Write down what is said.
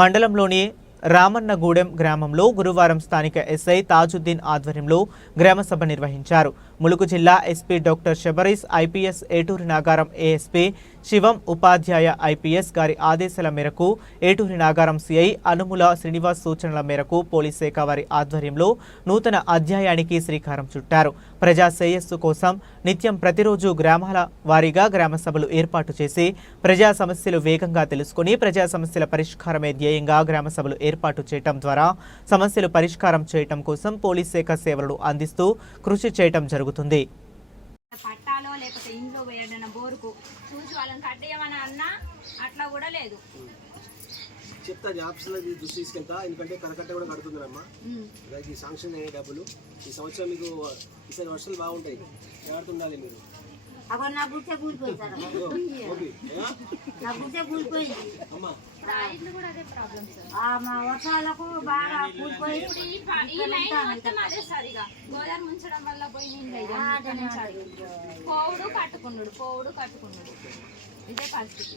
మండలంలోని రామన్నగూడెం గ్రామంలో గురువారం స్థానిక ఎస్ఐ తాజుద్దీన్ ఆధ్వర్యంలో గ్రామసభ నిర్వహించారు. ములుగు జిల్లా SP doctor శబరీస్, IPS Eturi Nagaram ASP శివం ఉపాధ్యాయ ఐపీఎస్ గారి ఆదేశాల మేరకు ఏటూరి నాగారం సిఐ అనుముల శ్రీనివాస్ సూచనల మేరకు పోలీస్ శాఖ వారి ఆధ్వర్యంలో నూతన అధ్యాయానికి శ్రీకారం చుట్టారు. ప్రజా శ్రేయస్సు కోసం నిత్యం ప్రతిరోజు గ్రామాల వారీగా గ్రామ సభలు ఏర్పాటు చేసి ప్రజా సమస్యలు వేగంగా తెలుసుకుని ప్రజా సమస్యల పరిష్కారమే ధ్యేయంగా గ్రామ సభలు ఏర్పాటు చేయడం ద్వారా సమస్యలు పరిష్కారం చేయడం కోసం పోలీస్ శాఖ సేవలను అందిస్తూ కృషి చేయడం జరుగుతుంది. పట్టాలో లేకపోతే ఇంట్లో వేయడన బోరుకు చూసి వాళ్ళని కట్టేయమని అన్నా అట్లా కూడా లేదు. చెప్తా ఆఫీసులో దృష్టి తీసుకెళ్తా, ఎందుకంటే కరకట్ట కూడా కడుతుందమ్మా. ఈ శాంక్షన్ అయ్యే డబ్బులు ఈ సంవత్సరం మీకు ఈసారి వర్షాలు బాగుంటాయి, ఆడుతుండాలి మీరు. నా గుర్తే కూలిపోయింది సార్, నా గుర్తే కూలిపోయింది. మా వర్షాలకు బాగా కూలిపోయి అదే సరిగా గోదావరి ముంచడం వల్ల పోయి పోవుడు కట్టుకున్నాడు ఇదే పరిస్థితి.